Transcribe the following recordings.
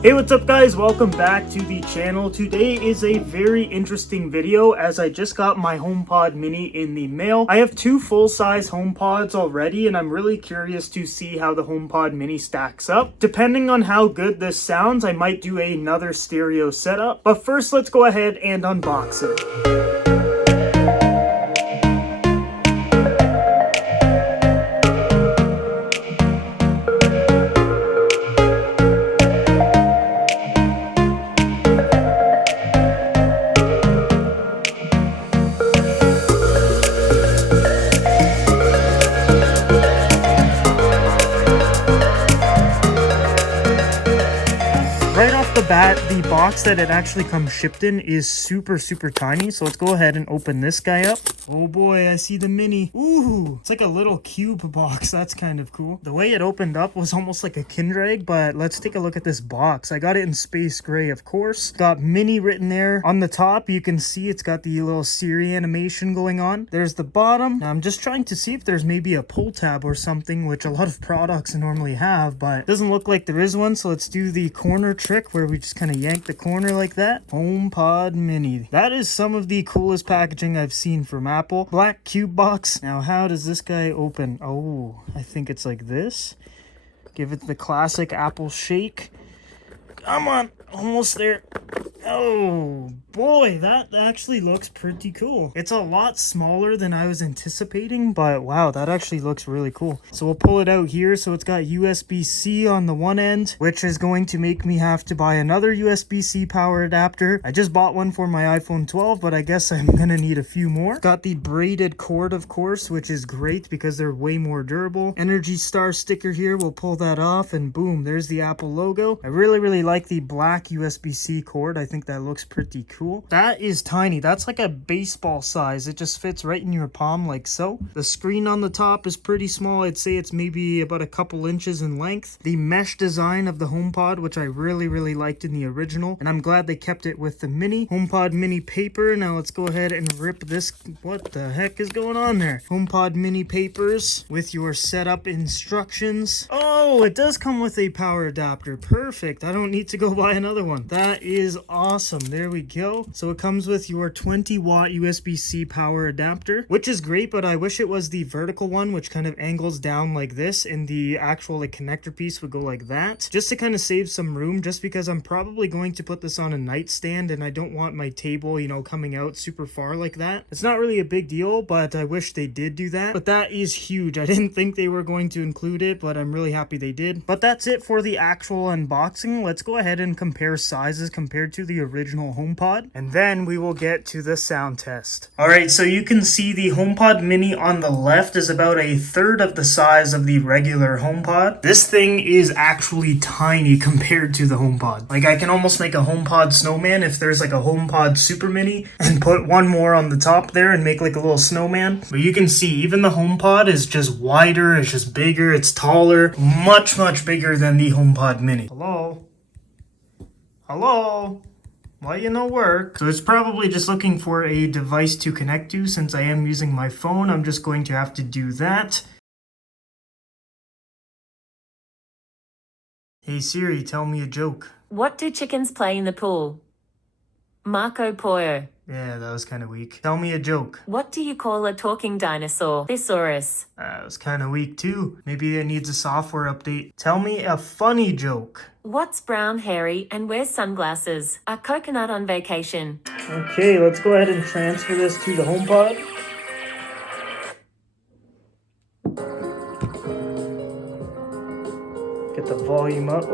Hey, what's up guys? Welcome back to the channel. Today is a very interesting video as I just got my HomePod mini in the mail. I have two full-size HomePods already and I'm really curious to see how the HomePod mini stacks up. Depending on how good this sounds, I might do another stereo setup. But first, let's go ahead and unbox it. Right off the bat, the box that it actually comes shipped in is super tiny. So let's go ahead and open this guy up. Oh boy, I see the mini. Ooh, it's like a little cube box. That's kind of cool. The way it opened up was almost like a Kinder egg, but let's take a look at this box. I got it in space gray, of course. Got mini written there. On the top, you can see it's got the little Siri animation going on. There's the bottom. Now I'm just trying to see if there's maybe a pull tab or something, which a lot of products normally have, but it doesn't look like there is one. So let's do the corner trick where we just kind of yank the corner like that. HomePod mini. That is some of the coolest packaging I've seen from Apple. Black cube box. Now how does this guy open? Oh, I think it's like this. Give it the classic Apple shake. Come on, almost there. Oh boy, that actually looks pretty cool. It's a lot smaller than I was anticipating, but wow, that actually looks really cool. So we'll pull it out here. So it's got USB-C on the one end, which is going to make me have to buy another USB-C power adapter. I just bought one for my iPhone 12, but I guess I'm gonna need a few more. Got the braided cord, of course, which is great because they're way more durable. Energy Star sticker here, we'll pull that off and boom, there's the Apple logo. I really like the black USB-C cord. I think that looks pretty cool. That is tiny. That's like a baseball size. It just fits right in your palm like so. The screen on the top is pretty small. I'd say it's maybe about a couple inches in length. The mesh design of the HomePod, which I really liked in the original, and I'm glad they kept it with the mini. HomePod mini paper. Now let's go ahead and rip this. What the heck is going on there? HomePod mini papers with your setup instructions. Oh, it does come with a power adapter. Perfect. I don't need to go buy another one. That is awesome. There we go. So it comes with your 20-watt USB-C power adapter, which is great, but I wish it was the vertical one, which kind of angles down like this, and the actual like connector piece would go like that, just to kind of save some room, just because I'm probably going to put this on a nightstand and I don't want my table, you know, coming out super far like that. It's not really a big deal, but I wish they did do that. But that is huge. I didn't think they were going to include it, but I'm really happy they did. But that's it for the actual unboxing. Let's go ahead and compare sizes compared to the original HomePod, and then we will get to the sound test. Alright, so you can see the HomePod mini on the left is about a third of the size of the regular HomePod. This thing is actually tiny compared to the HomePod. Like, I can almost make a HomePod snowman if there's like a HomePod super mini and put one more on the top there and make like a little snowman. But you can see even the HomePod is just wider, it's just bigger, it's taller, much bigger than the HomePod mini. Hello? Why you no work? So it's probably just looking for a device to connect to. Since I am using my phone, I'm just going to have to do that. Hey Siri, tell me a joke. What do chickens play in the pool? Marco Pollo. Yeah, that was kind of weak. Tell me a joke. What do you call a talking dinosaur? Thesaurus. That was kind of weak too. Maybe it needs a software update. Tell me a funny joke. What's brown, hairy, and wears sunglasses? A coconut on vacation. Okay, let's go ahead and transfer this to the HomePod. Get the volume up.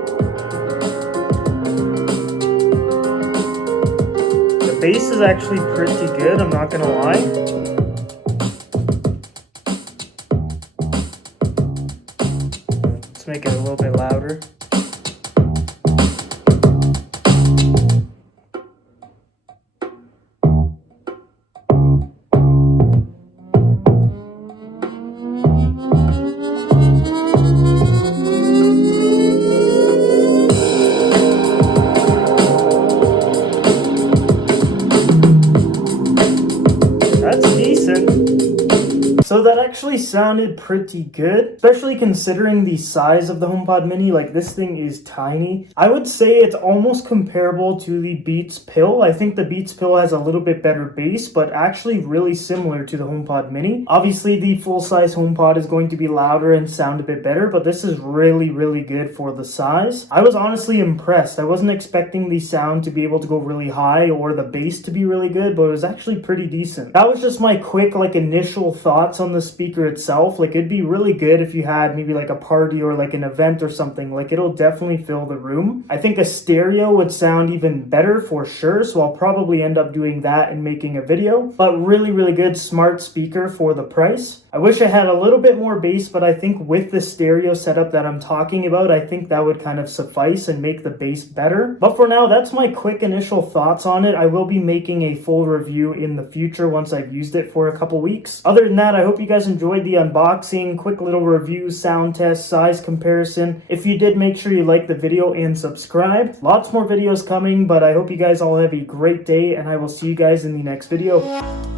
The bass is actually pretty good, I'm not gonna lie. Let's make it a little bit louder. that actually sounded pretty good, especially considering the size of the HomePod mini. Like, this thing is tiny. I would say it's almost comparable to the Beats Pill. I think the Beats Pill has a little bit better bass, but actually really similar to the HomePod mini. Obviously, the full-size HomePod is going to be louder and sound a bit better, but this is really, really good for the size. I was honestly impressed. I wasn't expecting the sound to be able to go really high or the bass to be really good, but it was actually pretty decent. That was just my quick, like, initial thoughts on the speaker itself. Like, it'd be really good if you had maybe like a party or like an event or something. Like, it'll definitely fill the room. I think a stereo would sound even better for sure, so I'll probably end up doing that and making a video. But really, really good smart speaker for the price. I wish I had a little bit more bass, but I think with the stereo setup that I'm talking about, I think that would kind of suffice and make the bass better. But for now, that's my quick initial thoughts on it. I will be making a full review in the future once I've used it for a couple weeks. Other than that, I hope you guys enjoyed the unboxing, quick little review, sound test, size comparison. If you did, make sure you like the video and subscribe. Lots more videos coming, but I hope you guys all have a great day, and I will see you guys in the next video.